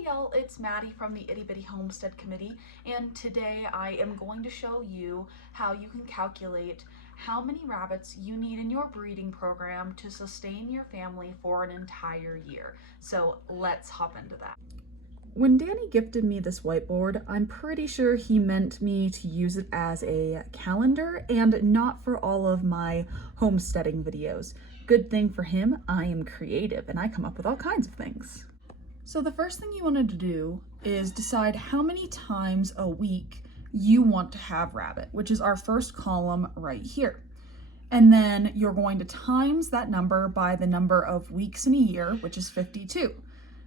Hey y'all, it's Maddie from the Itty Bitty Homestead Committee, and today I am going to show you how you can calculate how many rabbits you need in your breeding program to sustain your family for an entire year. So let's hop into that. When Danny gifted me this whiteboard, I'm pretty sure he meant me to use it as a calendar and not for all of my homesteading videos. Good thing for him, I am creative and I come up with all kinds of things. So the first thing you want to do is decide how many times a week you want to have rabbit, which is our first column right here. And then you're going to times that number by the number of weeks in a year, which is 52.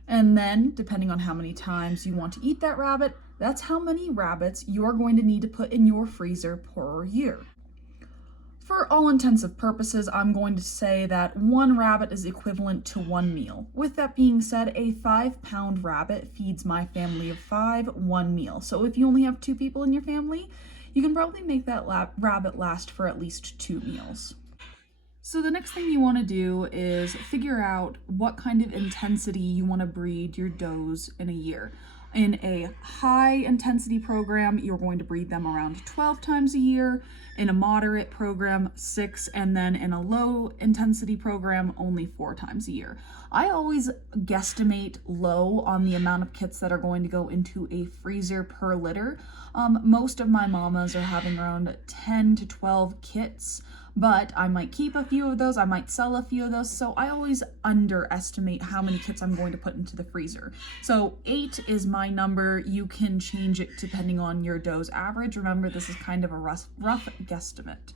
And then, depending on how many times you want to eat that rabbit, that's how many rabbits you're going to need to put in your freezer per year. For all intensive purposes, I'm going to say that one rabbit is equivalent to one meal. With that being said, a 5-pound rabbit feeds my family of 5 one meal. So if you only have 2 people in your family, you can probably make that rabbit last for at least 2 meals. So the next thing you want to do is figure out what kind of intensity you want to breed your does in a year. In a high intensity program, you're going to breed them around 12 times a year. In a moderate program, 6, and then in a low intensity program, only 4 times a year. I always guesstimate low on the amount of kits that are going to go into a freezer per litter. Most of my mamas are having around 10 to 12 kits, but I might keep a few of those, I might sell a few of those, so I always underestimate how many kits I'm going to put into the freezer. So 8 is my number. You can change it depending on your doe's average. Remember, this is kind of a rough guesstimate.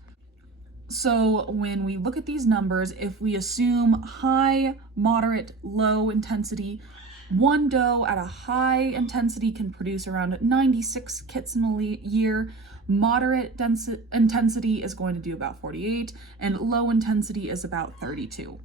So when we look at these numbers, if we assume high, moderate, low intensity, one doe at a high intensity can produce around 96 kits in a year. Moderate intensity is going to do about 48, and low intensity is about 32.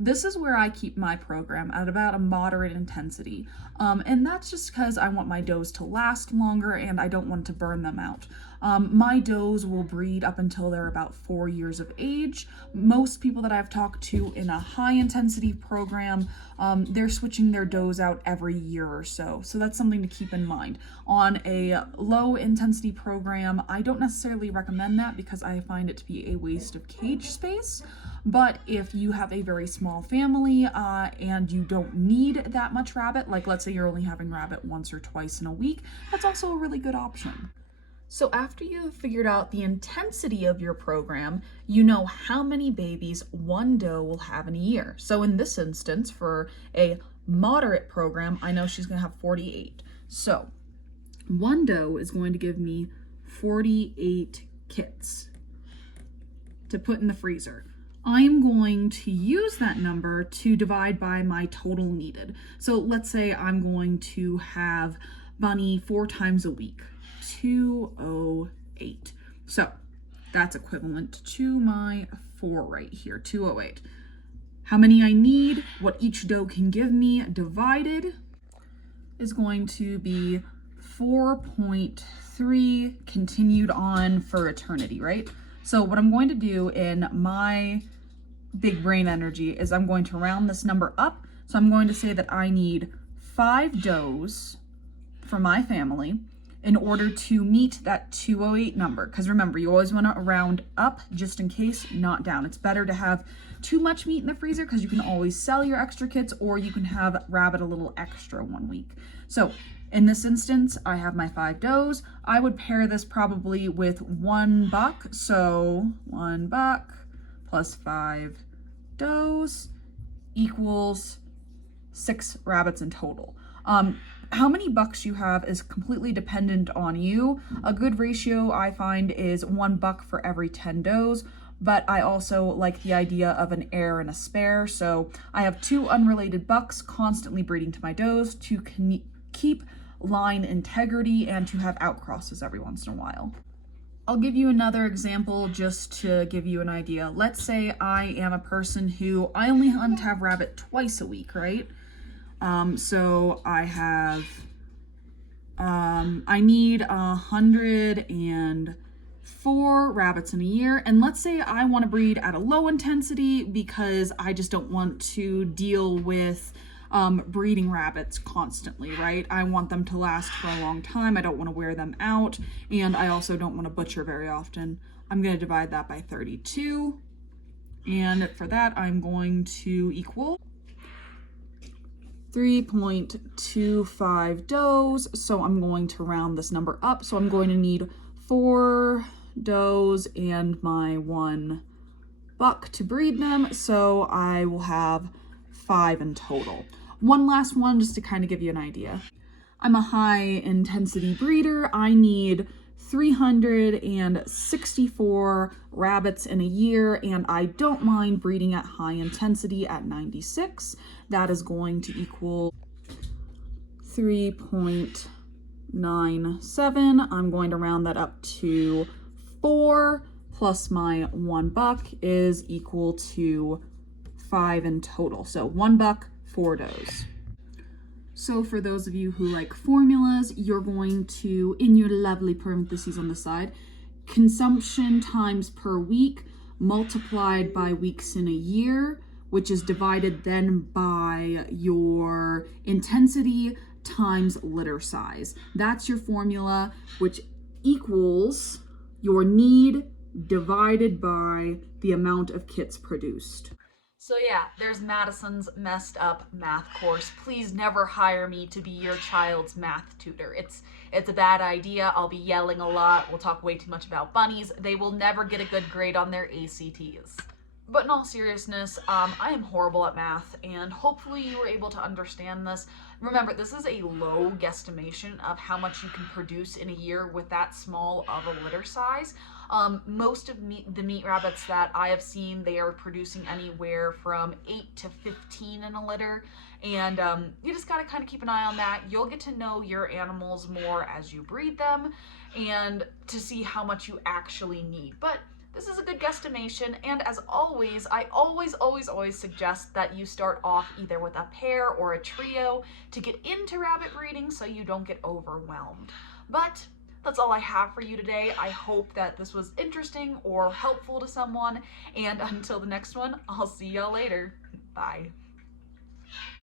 This is where I keep my program at about a moderate intensity. And that's just because I want my does to last longer and I don't want to burn them out. My does will breed up until they're about 4 years of age. Most people that I've talked to in a high intensity program, they're switching their does out every year or so. So that's something to keep in mind. On a low intensity program, I don't necessarily recommend that because I find it to be a waste of cage space. But if you have a very small family and you don't need that much rabbit, like let's say you're only having rabbit once or twice in a week, that's also a really good option. So after you've figured out the intensity of your program, you know how many babies one doe will have in a year. So in this instance, for a moderate program, I know she's going to have 48. So one doe is going to give me 48 kits to put in the freezer. I'm going to use that number to divide by my total needed. So let's say I'm going to have Bunny 4 times a week, 208. So that's equivalent to my 4 right here, 208. How many I need, what each doe can give me divided is going to be 4.3 continued on for eternity, right? So what I'm going to do in my big brain energy is I'm going to round this number up. So I'm going to say that I need 5 does for my family in order to meet that 208 number. Because remember, you always want to round up just in case, not down. It's better to have too much meat in the freezer because you can always sell your extra kits, or you can have rabbit a little extra one week. So in this instance, I have my 5 does. I would pair this probably with $1. So $1 plus 5 does equals 6 rabbits in total. How many bucks you have is completely dependent on you. A good ratio I find is $1 for every 10 does, but I also like the idea of an heir and a spare. So I have 2 unrelated bucks constantly breeding to my does to keep line integrity and to have outcrosses every once in a while. I'll give you another example just to give you an idea. Let's say I am a person who I only hunt to have rabbit twice a week, right? So I have, I need 104 rabbits in a year. And let's say I want to breed at a low intensity because I just don't want to deal with breeding rabbits constantly, right? I want them to last for a long time. I don't want to wear them out, and I also don't want to butcher very often. I'm going to divide that by 32, and for that I'm going to equal 3.25 does. So I'm going to round this number up. So I'm going to need 4 does and my 1 buck to breed them. So I will have 5 in total. One last one just to kind of give you an idea. I'm a high intensity breeder. I need 364 rabbits in a year, and I don't mind breeding at high intensity at 96. That is going to equal 3.97. I'm going to round that up to 4 plus my 1 buck is equal to 5 in total. So 1 buck, 4 does. So for those of you who like formulas, you're going to, in your lovely parentheses on the side, consumption times per week multiplied by weeks in a year, which is divided then by your intensity times litter size. That's your formula, which equals your need divided by the amount of kits produced. So yeah, there's Madison's messed up math course. Please never hire me to be your child's math tutor. It's a bad idea. I'll be yelling a lot. We'll talk way too much about bunnies. They will never get a good grade on their ACTs. But in all seriousness, I am horrible at math, and hopefully you were able to understand this. Remember, this is a low guesstimation of how much you can produce in a year with that small of a litter size. Most of the meat rabbits that I have seen, they are producing anywhere from 8 to 15 in a litter, and you just gotta kind of keep an eye on that. You'll get to know your animals more as you breed them, and to see how much you actually need. But this is a good guesstimation, and as always, I always suggest that you start off either with a pair or a trio to get into rabbit breeding so you don't get overwhelmed. But that's all I have for you today. I hope that this was interesting or helpful to someone, and until the next one, I'll see y'all later. Bye.